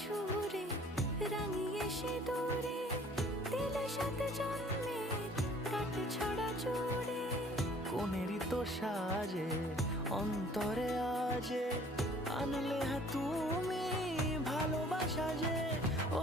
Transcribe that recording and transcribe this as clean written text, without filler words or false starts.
সুরে রাঙিয়ে সিঁদুরে দিলে সাথে জন্মের কাট ছড়া জুড়ে। কোনেরই তো সাজে অন্তরে আজে আনলে তুমি ভালোবাসা যে ও